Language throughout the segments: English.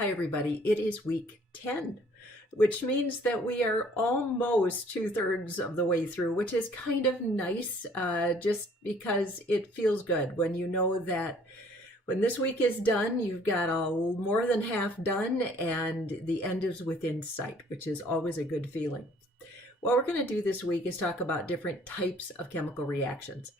Hi, everybody. It is week 10, which means that we are almost 2/3 of the way through, which is kind of nice, just because it feels good when you know that when this week is done, you've got more than half done and the end is within sight, which is always a good feeling. What we're going to do this week is talk about different types of chemical reactions.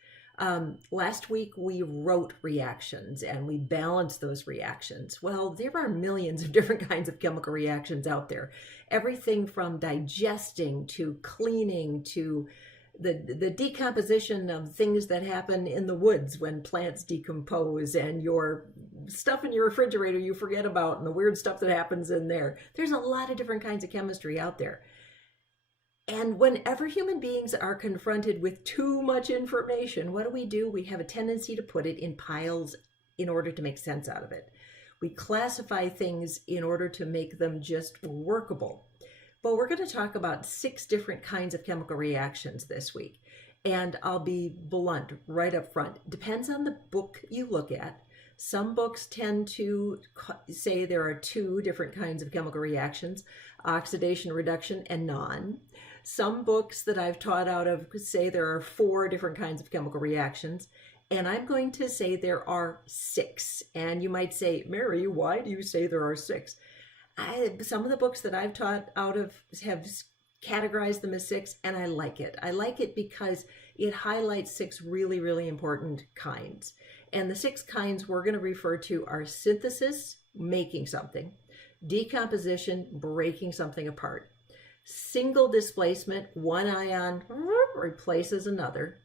Last week we wrote reactions and we balanced those reactions. Well, there are millions of different kinds of chemical reactions out there. Everything from digesting to cleaning to the decomposition of things that happen in the woods when plants decompose, and your stuff in your refrigerator you forget about, and the weird stuff that happens in there. There's a lot of different kinds of chemistry out there. And whenever human beings are confronted with too much information, what do? We have a tendency to put it in piles in order to make sense out of it. We classify things in order to make them just workable. But we're going to talk about 6 different kinds of chemical reactions this week. And I'll be blunt right up front. Depends on the book you look at. Some books tend to say there are 2 different kinds of chemical reactions: oxidation, reduction, and non. Some books that I've taught out of say there are 4 different kinds of chemical reactions, and I'm going to say there are 6. And you might say, Mary, why do you say there are 6? Some of the books that I've taught out of have categorized them as 6, and I like it. I like it because it highlights 6 really, really important kinds. And the 6 kinds we're going to refer to are synthesis, making something; decomposition, breaking something apart; single displacement, one ion replaces another;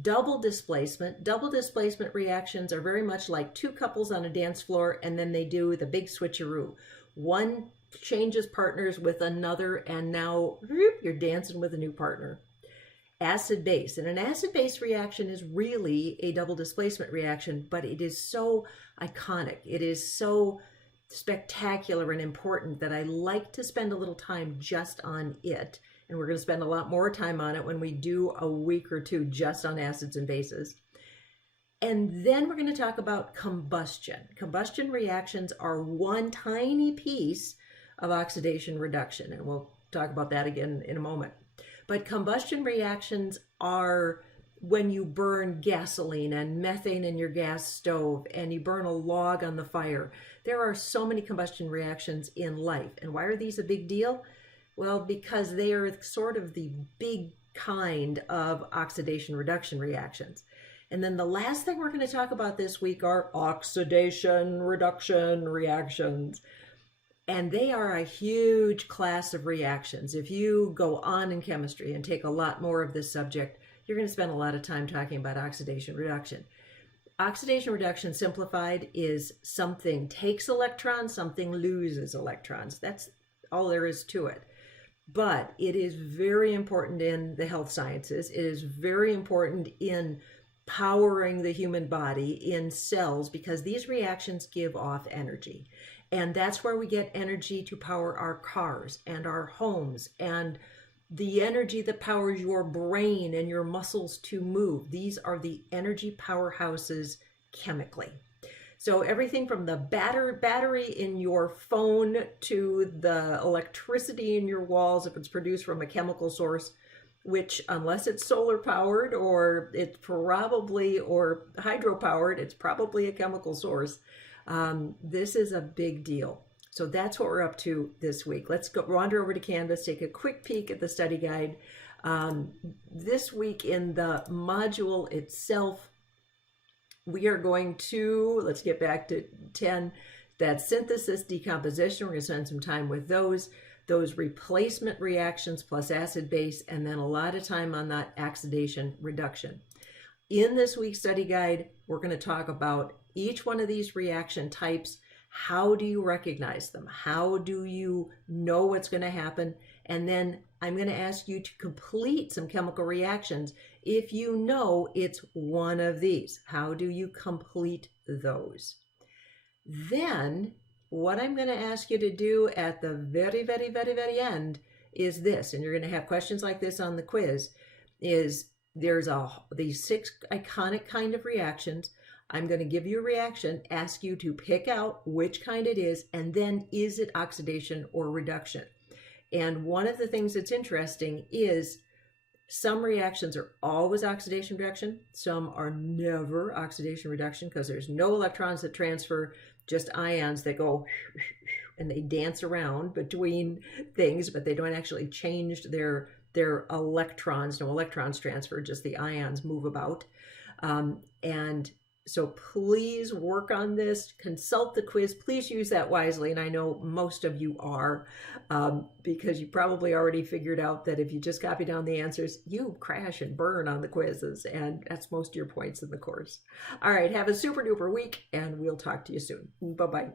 double displacement. Double displacement reactions are very much like 2 couples on a dance floor, and then they do the big switcheroo. One changes partners with another, and now you're dancing with a new partner. Acid-base. And an acid-base reaction is really a double displacement reaction, but it is so iconic. It is so spectacular and important that I like to spend a little time just on it. And we're going to spend a lot more time on it when we do a week or 2 just on acids and bases. And then we're going to talk about combustion. Combustion reactions are one tiny piece of oxidation reduction, and we'll talk about that again in a moment. But combustion reactions are when you burn gasoline and methane in your gas stove and you burn a log on the fire. There are so many combustion reactions in life. And why are these a big deal? Well, because they are sort of the big kind of oxidation reduction reactions. And then the last thing we're going to talk about this week are oxidation reduction reactions. And they are a huge class of reactions. If you go on in chemistry and take a lot more of this subject, you're going to spend a lot of time talking about oxidation reduction. Oxidation reduction, simplified, is something takes electrons, something loses electrons. That's all there is to it. But it is very important in the health sciences. It is very important in powering the human body in cells, because these reactions give off energy. And that's where we get energy to power our cars and our homes, and the energy that powers your brain and your muscles to move. These are the energy powerhouses chemically. So everything from the battery in your phone to the electricity in your walls, if it's produced from a chemical source, which, unless it's solar powered or it's probably, or hydro powered, it's probably a chemical source. This is a big deal. So that's what we're up to this week. Let's go wander over to Canvas, take a quick peek at the study guide. This week in the module itself, we are going to, let's get back to 10, that's synthesis, decomposition. We're going to spend some time with those replacement reactions plus acid base, and then a lot of time on that oxidation reduction. In this week's study guide, we're going to talk about each one of these reaction types. How do you recognize them? How do you know what's going to happen? And then I'm going to ask you to complete some chemical reactions if you know it's one of these. How do you complete those? Then what I'm going to ask you to do at the very, very, very, very end is this, and you're going to have questions like this on the quiz, is there's these 6 iconic kind of reactions. I'm going to give you a reaction, ask you to pick out which kind it is, and then is it oxidation or reduction? And one of the things that's interesting is some reactions are always oxidation reduction. Some are never oxidation reduction because there's no electrons that transfer, just ions that go and they dance around between things, but they don't actually change their electrons. No electrons transfer, just the ions move about. And so please work on this, consult the quiz, please use that wisely. And I know most of you are, because you probably already figured out that if you just copy down the answers, you crash and burn on the quizzes. And that's most of your points in the course. All right, have a super duper week and we'll talk to you soon. Bye-bye.